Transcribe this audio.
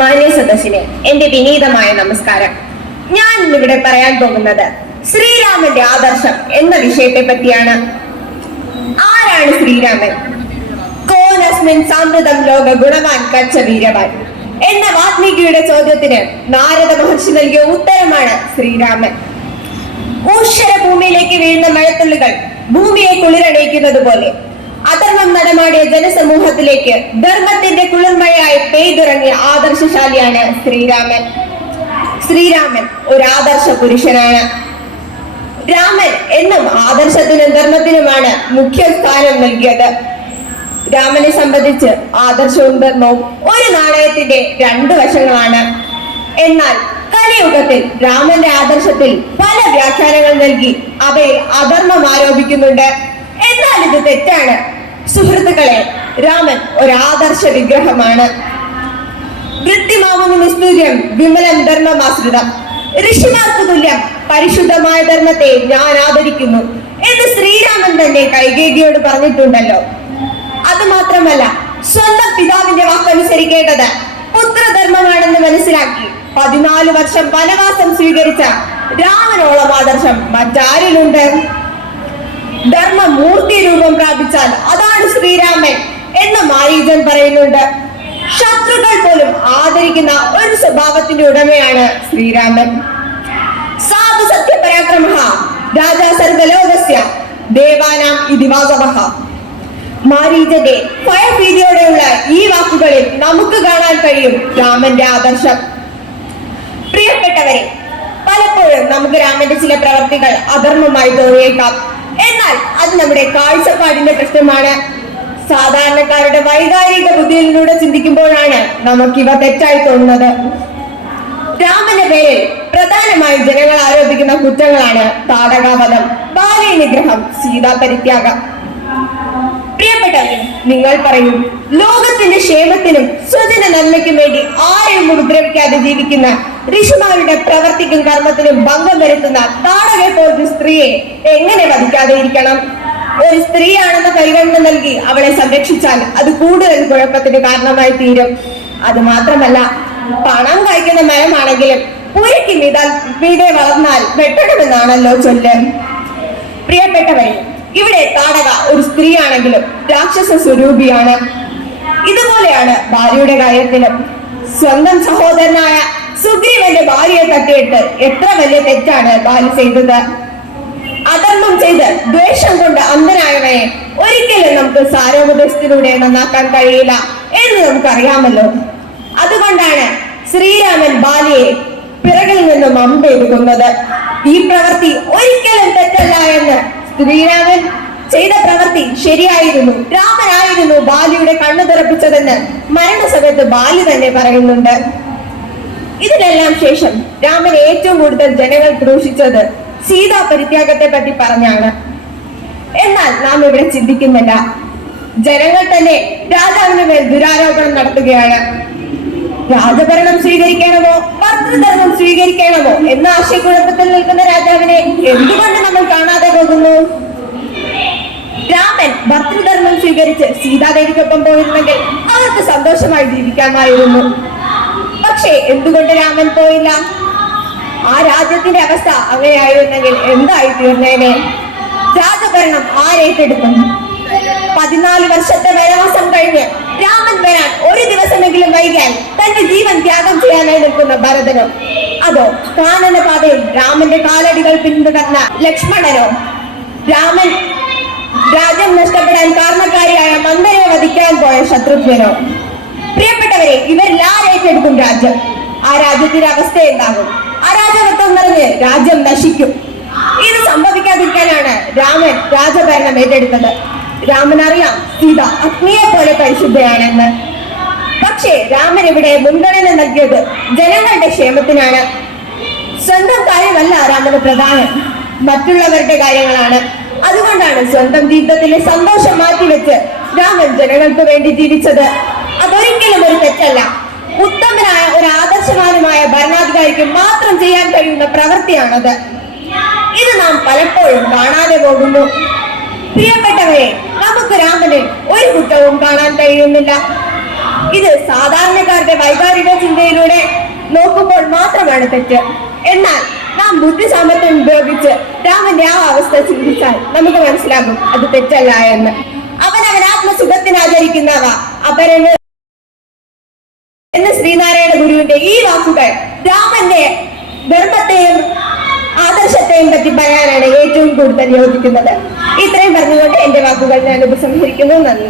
മാന്യ സദസ്സിന് എന്റെ വിനീതമായ നമസ്കാരം. ഞാൻ ഇന്നിവിടെ പറയാൻ പോകുന്നത് ശ്രീരാമന്റെ ആദർശം എന്ന വിഷയത്തെ പറ്റിയാണ്. ആരാണ് ശ്രീരാമൻ? കോനസ്മിൻ സാമൃതം ലോക ഗുണവാൻ കച്ച വീരവാൻ എന്ന വാത്മീകിയുടെ ചോദ്യത്തിന് നാരദ മഹർഷി നൽകിയ ഉത്തരമാണ് ശ്രീരാമൻ. ഭൂമിയിലേക്ക് വീഴുന്ന മഴത്തുള്ളികൾ ഭൂമിയെ കുളിരണയിക്കുന്നത് പോലെ അധർമ്മം നടമാടിയ ജനസമൂഹത്തിലേക്ക് ധർമ്മത്തിന്റെ കുളിർമഴയായി പെയ്തിറങ്ങിയ ആദർശശാലിയാണ് ശ്രീരാമൻ. ശ്രീരാമൻ ഒരു ആദർശ പുരുഷനാണ്. രാമൻ എന്നും ആദർശത്തിനും ധർമ്മത്തിനുമാണ് മുഖ്യ സ്ഥാനം നൽകിയത്. രാമനെ സംബന്ധിച്ച് ആദർശവും ധർമ്മവും ഒരു നാണയത്തിന്റെ രണ്ട് വശങ്ങളാണ്. എന്നാൽ കലിയുഗത്തിൽ രാമന്റെ ആദർശത്തിൽ പല വ്യാഖ്യാനങ്ങൾ നൽകി അവയെ അധർമ്മം ആരോപിക്കുന്നുണ്ട്. എന്നാൽ ഇത് തെറ്റാണ്. സുഹൃത്തുക്കളെ രാമൻ ഒരു ആദർശ വിഗ്രഹമാണ്. വൃത്തിമാവുന്ന നിസ്തുര്യം വിമലൻ ധർമ്മമാശ്രിതം. ഋഷിമാർക്ക് തുല്യം പരിശുദ്ധമായ ധർമ്മത്തെ ഞാൻ ആദരിക്കുന്നു എന്ന് ശ്രീരാമൻ തന്നെ കൈകേകിയോട് പറഞ്ഞിട്ടുണ്ടല്ലോ. അത് മാത്രമല്ല സ്വന്തം പിതാവിന്റെ വാക്കനുസരിക്കേണ്ടത് പുത്രധർമ്മമാണെന്ന് മനസ്സിലാക്കി പതിനാല് വർഷം വനവാസം സ്വീകരിച്ച രാമനോളം ആദർശം മറ്റാരിലുണ്ട്? ധർമ്മം മൂർത്തി രൂപം പ്രാപിച്ചാൽ അതാണ് ശ്രീരാമൻ എന്ന് മാരീജൻ പറയുന്നുണ്ട്. ശത്രുക്കൾ പോലും ആദരിക്കുന്ന ഒരു സ്വഭാവത്തിന്റെ ഉടമയാണ് ശ്രീരാമൻ. സാധു സത്യപരാക്രമ രാജാ സർഗലോകസ്യ ദേവാനാം ഇതിവാസവഹ. മാരീജന്റെ ഭയഭീതിയോടെയുള്ള ഈ വാക്കുകളിൽ നമുക്ക് കാണാൻ കഴിയും രാമന്റെ ആദർശം. പ്രിയപ്പെട്ടവരെ പലപ്പോഴും നമുക്ക് രാമന്റെ ചില പ്രവർത്തികൾ അധർമ്മമായി തോന്നിയേക്കാം. എന്നാൽ അത് നമ്മുടെ കാഴ്ചപ്പാടിന്റെ പ്രശ്നമാണ്. സാധാരണക്കാരുടെ വൈകാരിക ബുദ്ധിയിലൂടെ ചിന്തിക്കുമ്പോഴാണ് നമുക്കിവ തെറ്റായി തോന്നുന്നത്. രാമന്റെ പേരിൽ പ്രധാനമായും ജനങ്ങൾ ആരോപിക്കുന്ന കുറ്റങ്ങളാണ് താടകാവധം ബാല്യ നിഗ്രഹം സീതാ പരിത്യാഗം. നിങ്ങൾ പറയും ലോകത്തിന്റെ ക്ഷേമത്തിനും സ്വജന നന്മയ്ക്കും വേണ്ടി ആരെയും ഉപദ്രവിക്കാതെ ജീവിക്കുന്ന ഋഷിമാരുടെ പ്രവർത്തിക്കും കർമ്മത്തിനും ഭംഗം വരുത്തുന്ന താടകെ പോലൊരു സ്ത്രീയെ എങ്ങനെ വധിക്കാതെ ഇരിക്കണം? ഒരു സ്ത്രീയാണെന്ന പരിഗണന നൽകി അവളെ സംരക്ഷിച്ചാൽ അത് കൂടുതൽ കുഴപ്പത്തിന് കാരണമായി തീരും. അത് മാത്രമല്ല പണം കഴിക്കുന്ന മരമാണെങ്കിലും പുരയ്ക്ക് മീതാൽ മീതെ വളർന്നാൽ വെട്ടണമെന്നാണല്ലോ ചൊല്ല്. പ്രിയപ്പെട്ടവരെ ഇവിടെ താടക ഒരു സ്ത്രീയാണെങ്കിലും രാക്ഷസ സ്വരൂപിയാണ്. ഇതുപോലെയാണ് ഭാര്യയുടെ കാര്യത്തിലും. സ്വന്തം സഹോദരനായ സുഗ്രീവന്റെ ഭാര്യയെ തട്ടിയിട്ട് എത്ര വലിയ തെറ്റാണ് ബാലി ചെയ്തത്? അതർമ്മം ചെയ്ത് ദ്വേഷം കൊണ്ട് അന്ധനായവനെ ഒരിക്കലും നമുക്ക് സാരോപദേശത്തിലൂടെ നന്നാക്കാൻ കഴിയില്ല എന്ന് നമുക്കറിയാമല്ലോ. അതുകൊണ്ടാണ് ശ്രീരാമൻ ബാലിയെ പിറകിൽ നിന്നും അമ്പെടുക്കുന്നത് ഈ പ്രവൃത്തി ഒരിക്കലും തെറ്റല്ല എന്ന് ശ്രീരാമൻ ചെയ്ത പ്രവൃത്തി ശരിയായിരുന്നു. രാമനായിരുന്നു ബാലിയുടെ കണ്ണു തുറപ്പിച്ചതെന്ന് മരണസമയത്ത് ബാലി തന്നെ പറയുന്നുണ്ട്. ഇതിനെല്ലാം ശേഷം രാമൻ ഏറ്റവും കൂടുതൽ ജനങ്ങൾ ക്രൂശിച്ചത് സീതാ പരിത്യാഗത്തെ പറ്റി പറഞ്ഞാണ്. എന്നാൽ നാം ഇവിടെ ചിന്തിക്കുന്നില്ല. ജനങ്ങൾ തന്നെ രാജാവിന് മേൽ ദുരാരോപണം നടത്തുകയാണ്. രാജഭരണം സ്വീകരിക്കണമോ? ഭർത്തൃധർമ്മം സ്വീകരിക്കണമോ? എന്ന ആശയക്കുഴപ്പത്തിൽ നിൽക്കുന്ന രാജാവിനെ എന്തുകൊണ്ട് നമ്മൾ കാണാതെ പോകുന്നു? രാമൻ ഭർത്തൃധർമ്മം സ്വീകരിച്ച് സീതാദേവിക്കൊപ്പം പോയിരുന്നെങ്കിൽ അവർക്ക് സന്തോഷമായി ജീവിക്കാമായിരുന്നു പക്ഷേ എന്തുകൊണ്ട് രാമൻ പോയില്ല? ആ രാജ്യത്തിന്റെ അവസ്ഥ അങ്ങനെയായിരുന്നെങ്കിൽ എന്തായി തീർന്നേനെ? രാജഭരണം ആരേറ്റെടുക്കും പതിനാല് വർഷത്തെ വനവാസം കഴിഞ്ഞ് രാമൻ വരാൻ ഒരു ദിവസമെങ്കിലും വൈകാൻ തന്റെ ജീവൻ ത്യാഗം ചെയ്യാനായി നിൽക്കുന്ന ഭരതനോ അതോ കാനന പാതയിൽ രാമന്റെ കാലടികൾ പിന്തുടർന്ന ലക്ഷ്മണനോ? രാമൻ രാജ്യം നഷ്ടപ്പെടാൻ കാരണക്കാരിയായ മന്ദരെ വധിക്കാൻ പോയ ശത്രുഘ്നനോ? പ്രിയപ്പെട്ടവരെ ഇവരെല്ലാരും ഏറ്റെടുക്കും രാജ്യം. ആ രാജ്യത്തിന്റെ അവസ്ഥ എന്താകും? അരാജകത്വം നിറഞ്ഞ് രാജ്യം നശിക്കും. ഇത് സംഭവിക്കാതിരിക്കാനാണ് രാമൻ രാജഭരണം ഏറ്റെടുത്തത്. രാമൻ അറിയാം സീത അഗ്നിയെ പോലെ പരിശുദ്ധയാണെന്ന്. പക്ഷേ രാമൻ ഇവിടെ മുൻഗണന നൽകിയത് ജനങ്ങളുടെ ക്ഷേമത്തിനാണ്. സ്വന്തം കാര്യമല്ല രാമന് പ്രധാനം. മറ്റുള്ളവരുടെ കാര്യങ്ങളാണ്. അതുകൊണ്ടാണ് സ്വന്തം ജീവിതത്തിലെ സന്തോഷം മാറ്റിവെച്ച് രാമൻ ജനങ്ങൾക്ക് വേണ്ടി ജീവിച്ചത് അതൊരിക്കലും ഒരു തെറ്റല്ല. ഉത്തമനായ ഒരു ആദർശവാനുമായ ഭരണാധികാരിക്ക് മാത്രം ചെയ്യാൻ കഴിയുന്ന പ്രവൃത്തിയാണത്. ഇത് നാം പലപ്പോഴും കാണാതെ പോകുന്നു. പ്രിയപ്പെട്ടവരെ നമുക്ക് രാമന് ഒരു കുറ്റവും കാണാൻ കഴിയുന്നില്ല. ഇത് സാധാരണക്കാരുടെ വൈകാരിക ചിന്തയിലൂടെ നോക്കുമ്പോൾ മാത്രമാണ് തെറ്റ്. എന്നാൽ നാം ബുദ്ധിസാമത്വം ഉപയോഗിച്ച് രാമന്റെ ആ അവസ്ഥ ചിന്തിച്ചാൽ നമുക്ക് മനസ്സിലാകും അത് തെറ്റല്ല എന്ന്. അവൻ അവൻ ആത്മസുഖത്തിന് ആചരിക്കുന്നവ. അപരന് എന്ന് ശ്രീനാരായണ ഗുരുവിന്റെ ഈ വാക്കുകൾ രാമന്റെ ധർമ്മത്തെയും ആദർശത്തെയും പറ്റി പറയാനാണ് ഏറ്റവും കൂടുതൽ യോജിക്കുന്നത്. ഇത്രയും പറഞ്ഞുകൊണ്ട് എന്റെ വാക്കുകൾ ഞാൻ ഉപസംഹരിക്കുന്നു. നന്ദി.